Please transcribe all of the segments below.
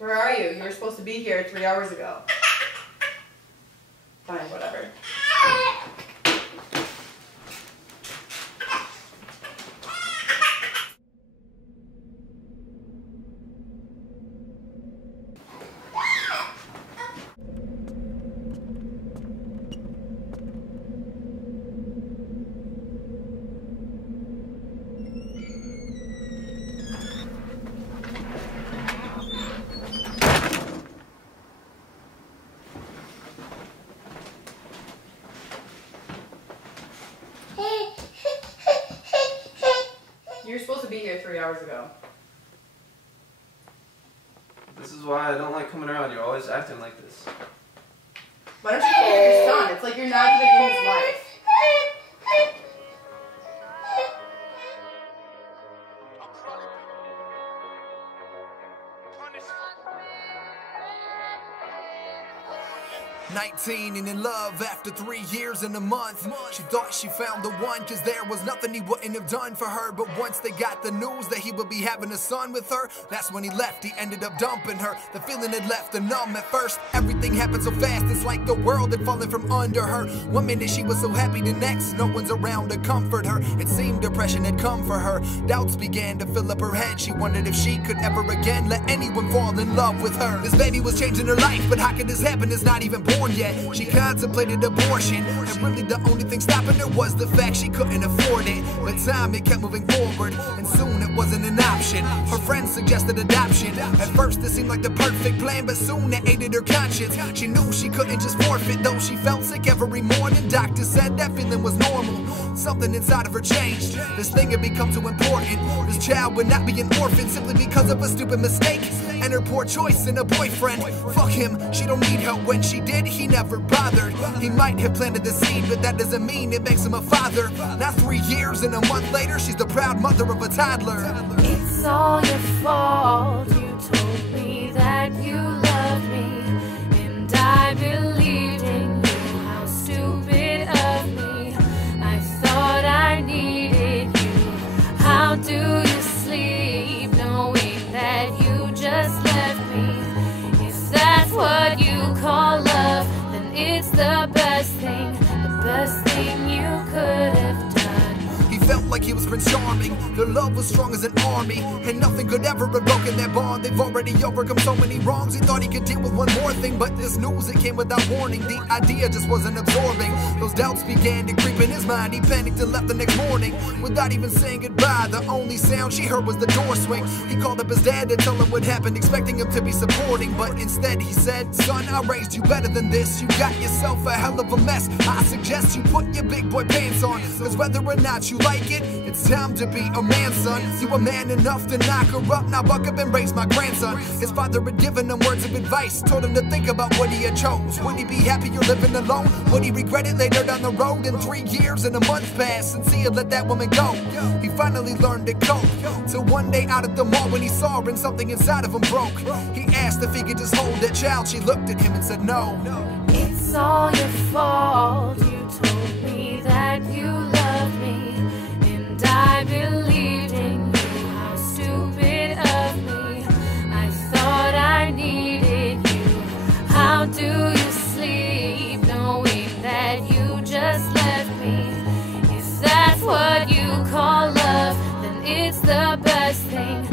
Where are you? You were supposed to be here 3 hours ago. Fine, whatever. You were supposed to be here 3 hours ago. This is why I don't like coming around. You're always acting like this. Why don't you take care of your son? It's like you're not even in his life. 19 and in love after 3 years and a month. She thought she found the one, cause there was nothing he wouldn't have done for her. But once they got the news that he would be having a son with her, that's when he left. He ended up dumping her. The feeling had left her numb at first. Everything happened so fast, it's like the world had fallen from under her. One minute she was so happy, the next no one's around to comfort her. It seemed depression had come for her. Doubts began to fill up her head. She wondered if she could ever again let anyone fall in love with her. This baby was changing her life, but how could this happen? It's not even born yet. She contemplated abortion, and really the only thing stopping her was the fact she couldn't afford it. But time, it kept moving forward, and soon it wasn't an option. Her friends suggested adoption. At first it seemed like the perfect plan, but soon it aided her conscience. She knew she couldn't just forfeit, though she felt sick every morning. Doctors said that feeling was normal. Something inside of her changed. This thing had become too important. This child would not be an orphan simply because of a stupid mistake and her poor choice in a boyfriend. Fuck him, she don't need help. When she did, he never bothered. He might have planted the seed, but that doesn't mean it makes him a father. Now 3 years and a month later, she's the proud mother of a toddler. It's all your fault. You told me that you loved me, and I believed in you. How stupid of me. I thought I needed you. How do you sleep knowing that you just left me? If that's what you call love, then it's the best thing you could have done. He felt like he was Prince Charming. Their love was strong as an army, and nothing could ever have broken that bond. They've already overcome so many wrongs. He thought he could deal with one more thing, but this news, it came without warning. The idea just wasn't absorbing. Those doubts began to creep in his mind. He panicked and left the next morning without even saying goodbye. The only sound she heard was the door swing. He called up his dad to tell him what happened, expecting him to be supporting, but instead he said, "Son, I raised you better than this. You got yourself a hell of a mess. I suggest you put your big boy pants on, cause whether or not you like it, it's time to be a man, son. You a man enough to knock her up, now buck up and raise my grandson." His father had given him words of advice, told him to think about what he had chose. Would he be happier living alone? Would he regret it later down the road? And 3 years and a month passed since he had let that woman go. He finally learned to cope, till one day out at the mall when he saw her and something inside of him broke. He asked if he could just hold that child. She looked at him and said no. It's all your fault. You told me that you loved me, and I believed in you. How stupid of me. I thought I needed you. How do you sleep knowing that you just left me? If that's what you call love, then it's the best thing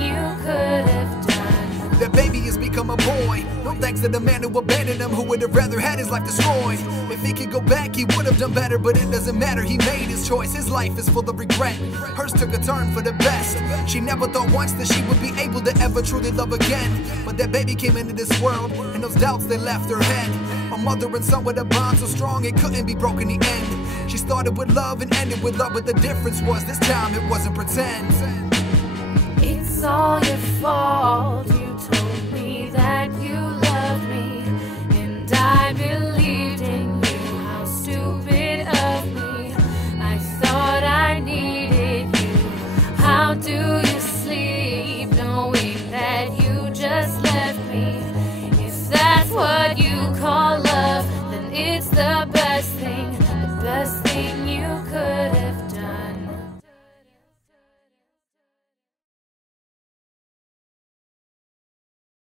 you could have done. That baby has become a boy, no thanks to the man who abandoned him, who would have rather had his life destroyed. If he could go back, he would have done better, but it doesn't matter, he made his choice. His life is full of regret, hers took a turn for the best. She never thought once that she would be able to ever truly love again. But that baby came into this world, and those doubts, they left her head. A mother and son with a bond so strong it couldn't be broken in the end. She started with love and ended with love, but the difference was this time it wasn't pretend. It's all your fault. You told me that you loved me, and I believed in you. How stupid of me. I thought I needed you. How do you